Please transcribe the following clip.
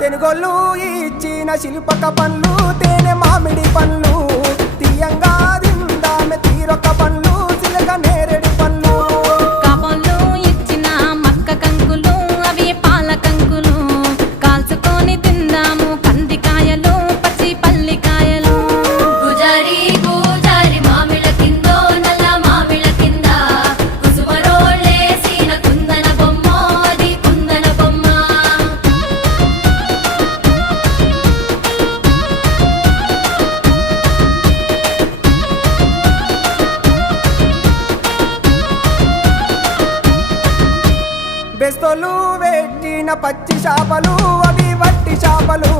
తెనుగోళ్ళు ఇచ్చిన శిల్పక పండ్లు తేనె మామిడి పండ్లు తీయంగా తిందామె తీరొక్క పండ్లు చిలక నేరేడు పండ్లు కాపోళ్ళు ఇచ్చిన మక్క కంకులు అవి పాల కంకులు కాల్చుకొని తిందాము కందికాయలు పచ్చి పల్లికాయలు గుజారి గుజారి మామిళ్ళ కిందో నల్ల మామిళ్ళ కింద కుసుమరోళ్ళేసిన కుందన బొమ్మ అది కుందన బొమ్మ బెస్తోలు పెట్టిన పచ్చి చేపలు అవి వట్టి చేపలు